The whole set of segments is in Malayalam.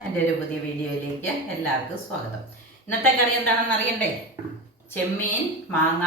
എൻ്റെ ഒരു പുതിയ വീഡിയോയിലേക്ക് എല്ലാവർക്കും സ്വാഗതം. ഇന്നത്തെ കറി എന്താണെന്ന് അറിയണ്ടേ? ചെമ്മീൻ, മാങ്ങ,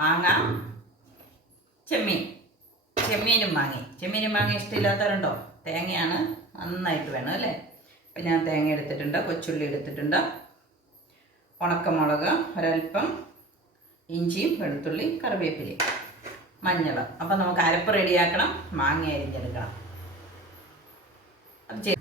മാങ്ങ, ചെമ്മീൻ, ചെമ്മീനും മാങ്ങ ഇഷ്ടമില്ലാത്തവരുണ്ടോ? തേങ്ങയാണ് നന്നായിട്ട് വേണം അല്ലേ? അപ്പം ഞാൻ തേങ്ങ എടുത്തിട്ടുണ്ട്, കൊച്ചുള്ളി എടുത്തിട്ടുണ്ട്, ഉണക്കമുളക്, ഒരൽപ്പം ഇഞ്ചിയും വെളുത്തുള്ളി, കറിവേപ്പിലയും, മഞ്ഞൾ. അപ്പം നമുക്ക് അരപ്പ് റെഡിയാക്കണം. മാങ്ങ അരിഞ്ഞെടുക്കണം. അത്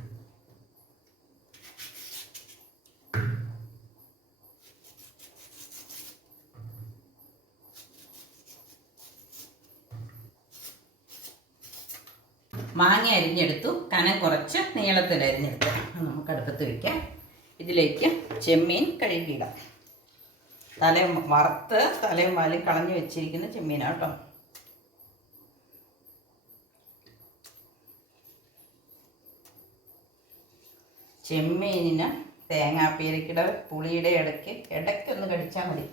മാങ്ങ അരിഞ്ഞെടുത്തു, കനം കുറച്ച് നീളത്തിൽ അരിഞ്ഞെടുത്തു. നമുക്ക് അടുപ്പത്ത് വയ്ക്കാം. ഇതിലേക്ക് ചെമ്മീൻ കഴുകിയിടാം. തലയും വാലും കളഞ്ഞു വെച്ചിരിക്കുന്ന ചെമ്മീനാണ് കേട്ടോ. ചെമ്മീനിന് തേങ്ങാപ്പീരക്കിട പുളിയുടെ ഇടയ്ക്കൊന്ന് കടിച്ചാൽ മതി.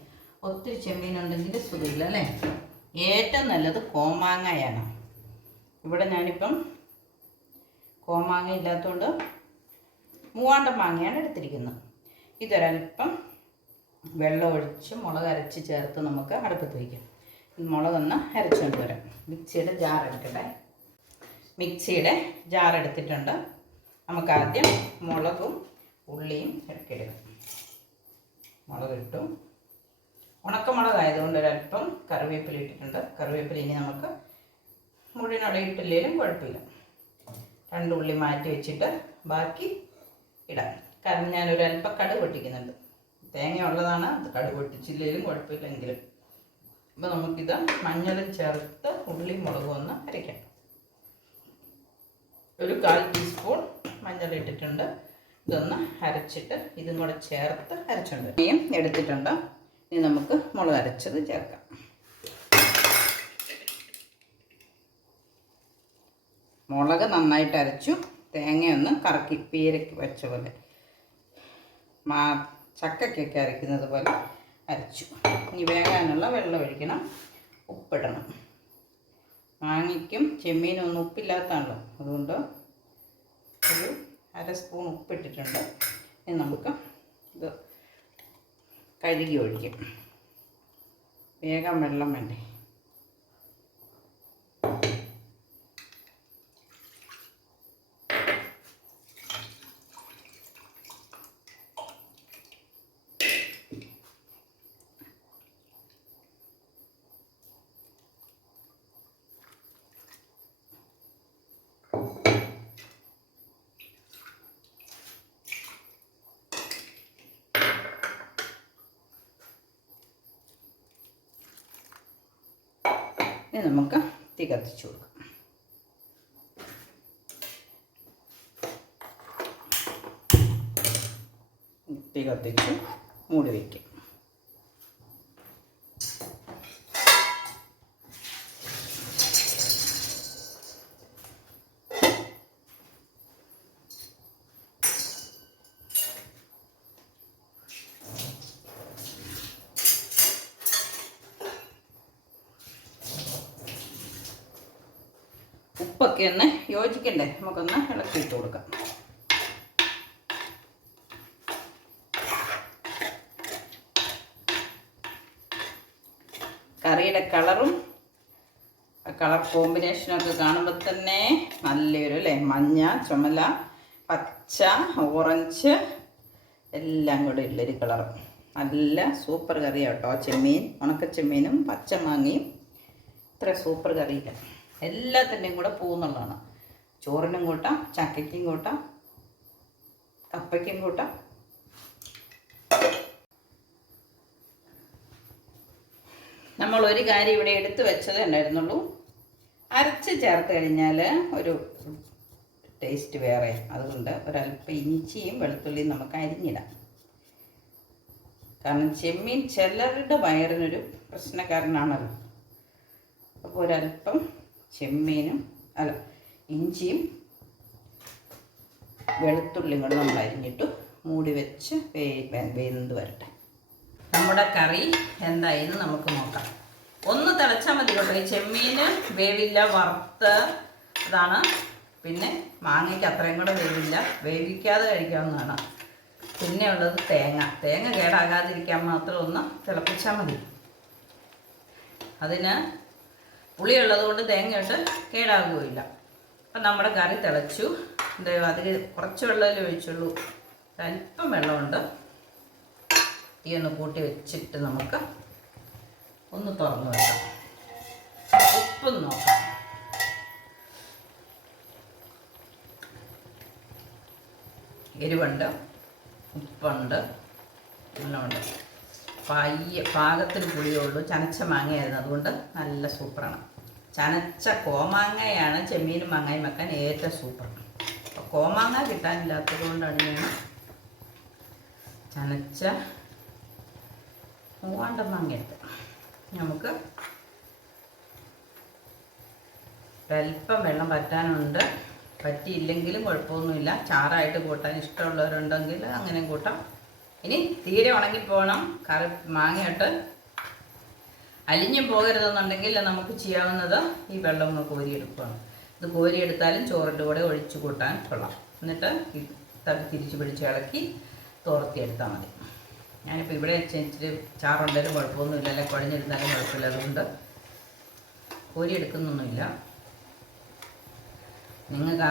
ഒത്തിരി ചെമ്മീനുണ്ടെങ്കിൽ സുഖമില്ല അല്ലേ? ഏറ്റവും നല്ലത് കോമാങ്ങയാണ്. ഇവിടെ ഞാനിപ്പം കോമാങ്ങ ഇല്ലാത്തതുകൊണ്ട് മൂവാണ്ടൻ മാങ്ങയാണ് എടുത്തിരിക്കുന്നത്. ഇതൊരൽപ്പം വെള്ളം ഒഴിച്ച് മുളക് അരച്ച് ചേർത്ത് നമുക്ക് അടുപ്പത്ത് വയ്ക്കാം. മുളകൊന്ന് അരച്ചുകൊണ്ട് വരാം. മിക്സിയുടെ ജാർ എടുക്കട്ടെ. മിക്സിയുടെ ജാർ എടുത്തിട്ടുണ്ട്. നമുക്ക് ആദ്യം മുളകും ഉള്ളിയും ഇടയ്ക്കിടണം. മുളകിട്ടു. ഉണക്കമുളകായതുകൊണ്ട് ഒരൽപ്പം കറിവേപ്പില ഇട്ടിട്ടുണ്ട്. കറിവേപ്പില ഇനി നമുക്ക് മുഴുവനോടെ ഇട്ടില്ലെങ്കിലും കുഴപ്പമില്ല. 2 ഉള്ളി മാറ്റി വെച്ചിട്ട് ബാക്കി ഇടാം. കാരണം ഞാനൊരൽപ്പം കടുക് പൊട്ടിക്കുന്നുണ്ട്. തേങ്ങ ഉള്ളതാണ്, അത് കടുക് പൊട്ടിച്ചില്ലെങ്കിലും കുഴപ്പമില്ലെങ്കിലും. അപ്പോൾ നമുക്കിത് മഞ്ഞളും ചേർത്ത് ഉള്ളി മുളകും ഒന്ന് അരയ്ക്കാം. ഒരു 1/4 ടീസ്പൂൺ മഞ്ഞൾ ഇട്ടിട്ടുണ്ട്. ഇതൊന്ന് അരച്ചിട്ട് ഇതും കൂടെ ചേർത്ത് അരച്ചുകൊണ്ട് വരും. എടുത്തിട്ടുണ്ട്. ഇനി നമുക്ക് മുളക് അരച്ചത് ചേർക്കാം. മുളക് നന്നായിട്ട് അരച്ചു. തേങ്ങയൊന്ന് കറക്കി പീരയ്ക്ക് വെച്ച പോലെ, ചക്കയ്ക്കൊക്കെ അരയ്ക്കുന്നത് പോലെ അരച്ചു. ഇനി വേകാനുള്ള വെള്ളം ഒഴിക്കണം. ഉപ്പിടണം. മാങ്ങയ്ക്കും ചെമ്മീനും ഒന്നും ഉപ്പില്ലാത്തതാണല്ലോ, അതുകൊണ്ട് ഒരു 1/2 സ്പൂൺ ഉപ്പിട്ടിട്ടുണ്ട്. ഇനി നമുക്ക് ഇത് കഴുകി ഒഴിക്കും. വേഗം വെള്ളം വേണ്ടേ? ഇനി നമുക്ക് തീ കത്തിച്ചു കൊടുക്കാം. തീ കത്തിച്ച് മൂടി വയ്ക്കും. ഉപ്പൊക്കെ ഒന്ന് യോജിക്കണ്ടേ? നമുക്കൊന്ന് ഇളക്കിയിട്ട് കൊടുക്കാം. കറിയുടെ കളറും കളർ കോമ്പിനേഷനൊക്കെ കാണുമ്പോൾ തന്നെ നല്ലൊരു അല്ലേ? മഞ്ഞ, ചുമല, പച്ച, ഓറഞ്ച് എല്ലാം കൂടെ ഉള്ളൊരു കളർ. നല്ല സൂപ്പർ കറിയാണ് കേട്ടോ. ചെമ്മീൻ, ഉണക്കച്ചെമ്മീനും പച്ചമാങ്ങയും ഇത്ര സൂപ്പർ കറിയില്ല. എല്ലാത്തിൻ്റെയും കൂടെ പോകുന്നുള്ളതാണ്. ചോറിനും കൂട്ടാം, ചക്കയ്ക്കും കൂട്ടാം, കപ്പയ്ക്കും കൂട്ടാം. നമ്മൾ ഒരു കാര്യം ഇവിടെ എടുത്തു വെച്ചത് ഉണ്ടായിരുന്നുള്ളൂ. അരച്ച് ചേർത്ത് കഴിഞ്ഞാൽ ഒരു ടേസ്റ്റ് വേറെ. അതുകൊണ്ട് ഒരല്പം ഇഞ്ചിയും വെളുത്തുള്ളിയും നമുക്ക് അരിഞ്ഞിടാം. കാരണം ചെമ്മീൻ ചിലരുടെ വയറിനൊരു പ്രശ്നക്കാരനാണല്ലോ. അപ്പോൾ ഒരല്പം ഇഞ്ചിയും വെളുത്തുള്ളിയും കൂടെ നമ്മൾ അരിഞ്ഞിട്ട് മൂടി വെച്ച് വെന്ത് വരട്ടെ. നമ്മുടെ കറി എന്തായെന്ന് നമുക്ക് നോക്കാം. ഒന്ന് തിളച്ചാൽ മതി കേട്ടോ. ഈ ചെമ്മീൻ വേവില്ല, വറുത്ത് അതാണ്. പിന്നെ മാങ്ങയ്ക്ക് അത്രയും കൂടെ വേവില്ല, വേവിക്കാതെ കഴിക്കാവുന്നതാണ്. പിന്നെ ഉള്ളത് തേങ്ങ കേടാകാതിരിക്കാൻ മാത്രം ഒന്ന് തിളപ്പിച്ചാൽ മതി. അതിന് പുളിയുള്ളത് കൊണ്ട് തേങ്ങ ഇട്ട് കേടാകുകയില്ല. അപ്പം നമ്മുടെ കറി തിളച്ചു. അതിൽ കുറച്ച് വെള്ളമല്ലേ ഒഴിച്ചുള്ളൂ, അല്പം വെള്ളമുണ്ട്. തീ ഒന്ന് കൂട്ടി വെച്ചിട്ട് നമുക്ക് ഒന്ന് തുറന്ന് വെക്കാം. ഉപ്പൊന്ന് നോക്കാം. എരിവുണ്ട്, ഉപ്പുണ്ട്, എല്ലാം പാകത്തിന് പുളിയുള്ളൂ. ചനച്ച മാങ്ങയായിരുന്നു, അതുകൊണ്ട് നല്ല സൂപ്പറാണ്. ചനച്ച കോമാങ്ങയാണ് ചെമ്മീനും മാങ്ങയും വെക്കാൻ ഏറ്റവും സൂപ്പർ. അപ്പോൾ കോമാങ്ങ കിട്ടാനില്ലാത്തത് കൊണ്ടാണ് ഞാൻ ചനച്ച മൂവാണ്ടൻ മാങ്ങ എടുത്തത്. നമുക്ക് ഒരല്പം വെള്ളം പറ്റാനുണ്ട്. പറ്റിയില്ലെങ്കിലും കുഴപ്പമൊന്നുമില്ല. ചാറായിട്ട് കൂട്ടാൻ ഇഷ്ടമുള്ളവരുണ്ടെങ്കിൽ അങ്ങനെ കൂട്ടാം. ഇനി തീരെ ഉണങ്ങിപ്പോകണം, കറി മാങ്ങയിട്ട് അലിഞ്ഞു പോകരുതെന്നുണ്ടെങ്കിൽ നമുക്ക് ചെയ്യാവുന്നത് ഈ വെള്ളം ഒന്ന് കോരിയെടുക്കുകയാണ്. ഇത് കോരിയെടുത്താലും ചോറിൻ്റെ കൂടെ ഒഴിച്ചു കൂട്ടാൻ കൊള്ളാം. എന്നിട്ട് തിരിച്ച് പിടിച്ച് ഇളക്കി തോർത്തിയെടുത്താൽ മതി. ഞാനിപ്പോൾ ഇവിടെ ഇച്ചിരി ചാറുണ്ടായാലും കുഴപ്പമൊന്നുമില്ല, അല്ലെങ്കിൽ കുഴഞ്ഞെടുത്താലും കുഴപ്പമില്ല. അതുകൊണ്ട് കോരിയെടുക്കുന്നൊന്നുമില്ല. നിങ്ങൾക്ക്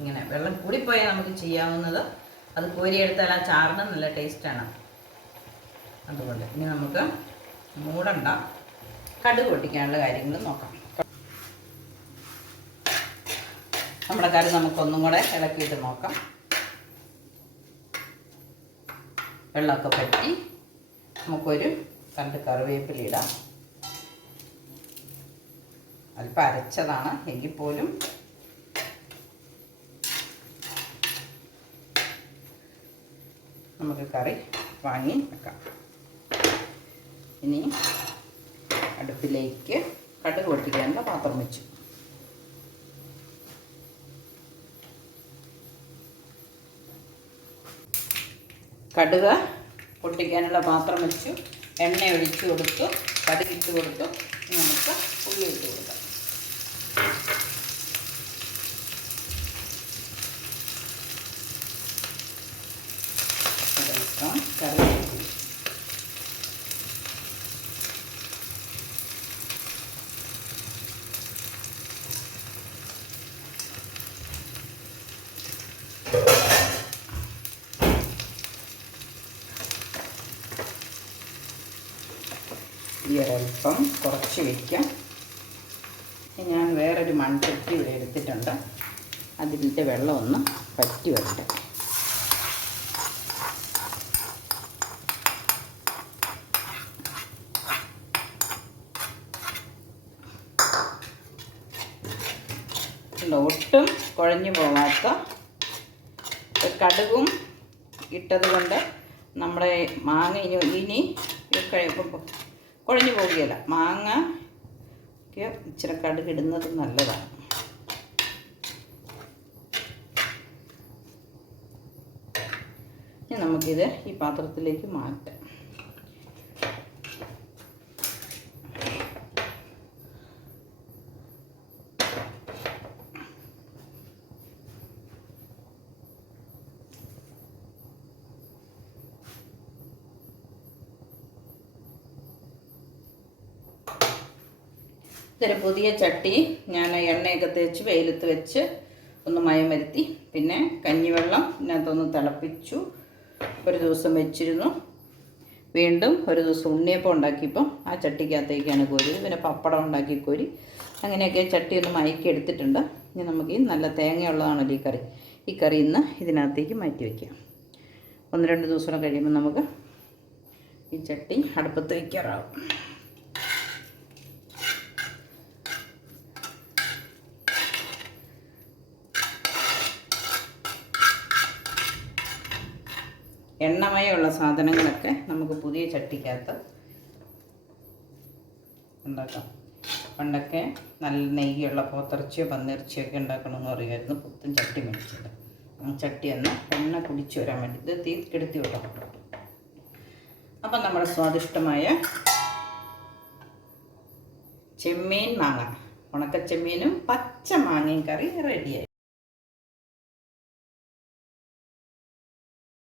ഇങ്ങനെ വെള്ളം കൂടിപ്പോയാൽ നമുക്ക് ചെയ്യാവുന്നത് അത് കോരിയെടുത്താൽ ആ ചാറിന് നല്ല ടേസ്റ്റാണ്. അതുകൊണ്ട് ഇനി നമുക്ക് മൂടണ്ട, കടുക് പൊട്ടിക്കാനുള്ള കാര്യങ്ങൾ നോക്കാം. നമ്മുടെ കറി നമുക്കൊന്നും കൂടെ ഇളക്കിയിട്ട് നോക്കാം. വെള്ളമൊക്കെ പറ്റി നമുക്കൊരു രണ്ട് കറിവേപ്പില ഇടാം. അല്പം അരച്ചതാണ് എങ്കിൽ പോലും നമുക്ക് കറി വാങ്ങി വെക്കാം. ഇനി അടുപ്പിലേക്ക് കടുക് പൊട്ടിക്കാനുള്ള പാത്രം വെച്ചു. കടുക് പൊട്ടിക്കാനുള്ള പാത്രം വെച്ചു, എണ്ണ ഒഴിച്ചു കൊടുത്തു, കടുക് ഇട്ട് കൊടുത്തു. നമുക്ക് ഉള്ളി ഇട്ട് കൊടുക്കാം. കറിവേപ്പില, ഈ ഒരൽപ്പം കുറച്ച് വയ്ക്കാം. ഞാൻ വേറൊരു മൺചട്ടി ഇവിടെ എടുത്തിട്ടുണ്ട്. അതിൻ്റെ വെള്ളം ഒന്ന് പറ്റി വരട്ടെ. ഒട്ടും കുഴഞ്ഞു പോകാത്ത കടുകും ഇട്ടത് കൊണ്ട് നമ്മുടെ മാങ്ങ ഇനി കുഴഞ്ഞു പോകുകയില്ല. മാങ്ങയ്ക്ക് ഇച്ചിരി കടുക് ഇടുന്നത് നല്ലതാണ്. ഇനി നമുക്കിത് ഈ പാത്രത്തിലേക്ക് മാറ്റാം. ഇതൊരു പുതിയ ചട്ടി ഞാൻ എണ്ണയൊക്കെ തേച്ച് വെയിലത്ത് വെച്ച് ഒന്ന് മയം വരുത്തി. പിന്നെ കഞ്ഞിവെള്ളം ഇതിനകത്തൊന്ന് തിളപ്പിച്ചു. ഒരു ദിവസം വെച്ചിരുന്നു. വീണ്ടും ഒരു ദിവസം ഉണ്ണിയപ്പം ഉണ്ടാക്കിയപ്പോൾ ആ ചട്ടിക്കകത്തേക്കാണ് കോരിയത്. പിന്നെ പപ്പടം ഉണ്ടാക്കി കോരി. അങ്ങനെയൊക്കെ ചട്ടി ഒന്ന് മയക്കി എടുത്തിട്ടുണ്ട്. ഇനി നമുക്ക് ഈ നല്ല തേങ്ങയുള്ളതാണല്ലോ ഈ കറി. ഈ കറി ഇന്ന് ഇതിനകത്തേക്ക് മാറ്റി വയ്ക്കാം. 1-2 ദിവസം കഴിയുമ്പോൾ നമുക്ക് ഈ ചട്ടി അടുപ്പത്ത് വയ്ക്കാറാവും. എണ്ണമയമുള്ള സാധനങ്ങളൊക്കെ നമുക്ക് പുതിയ ചട്ടിക്കകത്ത് ഉണ്ടാക്കാം. പണ്ടൊക്കെ നല്ല നെയ്യുള്ള പോത്തിറച്ചിയോ പന്നിറച്ചിയോ ഒക്കെ ഉണ്ടാക്കണമെന്ന് പറയുമായിരുന്നു. പുത്തൻ ചട്ടി മേടിച്ചിട്ട് ആ ചട്ടി ഒന്ന് എണ്ണ കുടിച്ചു വരാൻ വേണ്ടി ഇത് തീ കെടുത്തി വിടാം. അപ്പം നമ്മുടെ സ്വാദിഷ്ടമായ ചെമ്മീൻ മാങ്ങ, ഉണക്കച്ചെമ്മീനും പച്ച മാങ്ങയും കറി റെഡിയായി.